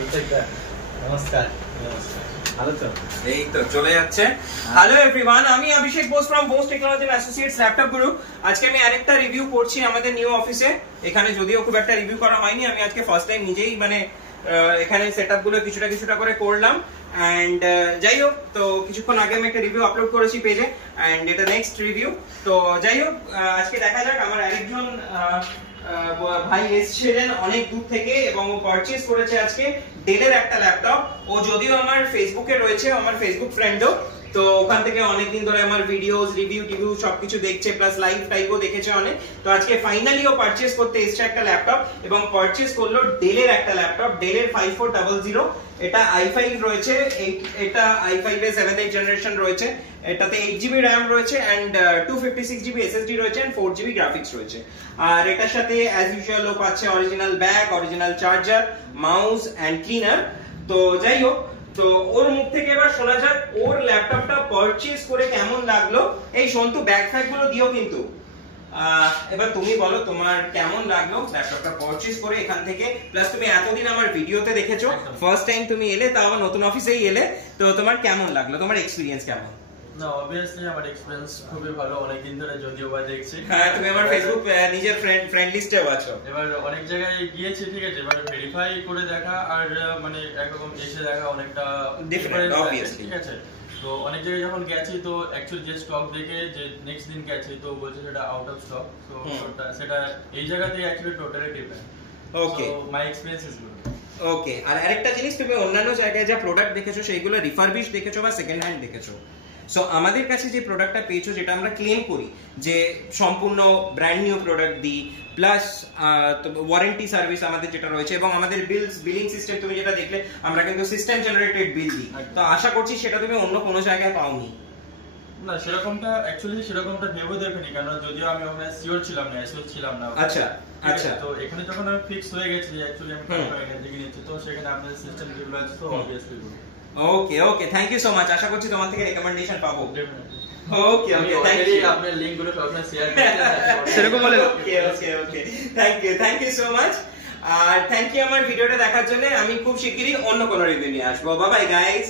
নমস্কার। ভালো তো? এই তো চলে যাচ্ছে। হ্যালো এভরিওয়ান, আমি Abhishek Bose from Bose technology and associates laptop guru. আজকে আমি আরেকটা রিভিউ করছি আমাদের নিউ অফিসে। এখানে যদিও খুব একটা রিভিউ করা হয়নি, আমি আজকে ফার্স্ট টাইম নিজেই এখানে সেটআপ গুলো কিছুটা করে করলাম। এন্ড যাই হোক, তো কিছুক্ষণ আগে আমি একটা রিভিউ আপলোড করেছি পেজে, এন্ড এটা নেক্সট রিভিউ। তো যাই হোক, আজকে দেখা যাক। আমার আরেকজন ভাই এসেছিলেন অনেক দূর থেকে এবং ও পারচেজ করেছে আজকে ডেলের একটা ল্যাপটপ। ও যদিও আমার ফেসবুকে রয়েছে, আমার ফেসবুক ফ্রেন্ডও, তো ওখান থেকে অনেকদিন ধরে আমার ভিডিওস রিভিউ সবকিছু দেখছে, প্লাস লাইভ টাইপও দেখেছে অনেক। তো আজকে ফাইনালি ও পারচেজ করতে এসেছে একটা ল্যাপটপ এবং পারচেজ করলো ডেলের একটা ল্যাপটপ, ডেলের 5400। এটা i5 রয়েছে, এটা i5 এর 7th জেনারেশন রয়েছে। এটাতে 8GB RAM রয়েছে এন্ড 256GB SSD রয়েছে এন্ড 4GB গ্রাফিক্স রয়েছে। আর এটার সাথে অ্যাজ ইউজুয়াল ও পাচ্ছে original bag, original charger, mouse and cleaner. তো যাই হোক, তো ওর মুখ থেকে এবার শোনা যাক ওর ল্যাপটপটা পারচেজ করে কেমন লাগলো। এই সন্তু, ব্যাগ ফ্যাগ গুলো দিও কিন্তু। এবার তুমি বলো তোমার কেমন লাগলো ল্যাপটপটা পারচেজ করে এখান থেকে, প্লাস তুমি এতদিন আমার ভিডিওতে দেখেছো, ফার্স্ট টাইম তুমি এলে, তাও আবার নতুন অফিসেই এলে, তো তোমার কেমন লাগলো, তোমার এক্সপেরিয়েন্স কেমন? না, অবভিয়াসলি আমার এক্সপেরিয়েন্স খুবই ভালো। অনেকদিন ধরে যদিও বা দেখছি। হ্যাঁ, তুমি আমার ফেসবুক নিজের ফ্রেন্ড লিস্টেও আছো। এবার অনেক জায়গায় গিয়েছি, ঠিক আছে, এবার ভেরিফাই করে দেখা আর মানে একরকম এসে দেখা অনেকটা ডিফারেন্ট, অবভিয়াসলি, ঠিক আছে। তো অনেক জায়গায় যখন গেছি, তো অ্যাকচুয়ালি যে স্টক দেখে যে নেক্সট দিন গেছি, তো বলছে সেটা আউট অফ স্টক। তো সেটা এই জায়গাতে actually totally different. Okay, my experience is good. Okay, আর আরেকটা জিনিস, তুমি অন্যান্য জায়গায় যা প্রোডাক্ট দেখেছো সেইগুলো রিফারবিশ দেখেছো বা সেকেন্ড হ্যান্ড দেখেছো। সো আমাদের কাছে যে প্রোডাক্টটা পেয়েছো, যেটা আমরা ক্লেম করি যে সম্পূর্ণ ব্র্যান্ড নিউ প্রোডাক্ট দিই, প্লাস ওয়ারেন্টি সার্ভিস আমাদের যেটা রয়েছে, এবং আমাদের বিলিং সিস্টেম তুমি যেটা দেখলে, আমরা কিন্তু সিস্টেম জেনারেটেড বিল দিই। তো আশা করছি সেটা তুমি অন্য কোনো জায়গায় পাওনি। না, সেরকমটা ভেবে দেখিনি, কারণ যদিও আমি ওখানে সিওর ছিলাম না। আচ্ছা, তো এখানে যখন আমি ফিক্স হয়ে গেছি অ্যাকচুয়ালি আমি এখান থেকে নিচ্ছি, তো সেখানে আপনাদের সিস্টেম যেগুলো আছে, তো obviously okay, thank you so much. আশা করছি তোমার থেকে রেকমেন্ডেশন পাবো। Okay, thank you. আপনার লিংকগুলো সবসময় শেয়ার করতে সেরকম বলে। Okay, thank you so much. আর থ্যাংক ইউ আমার ভিডিওটা দেখার জন্য। আমি খুব শিগগিরই অন্য কোনো রিভিউ নিয়ে আসবো। Bye bye guys.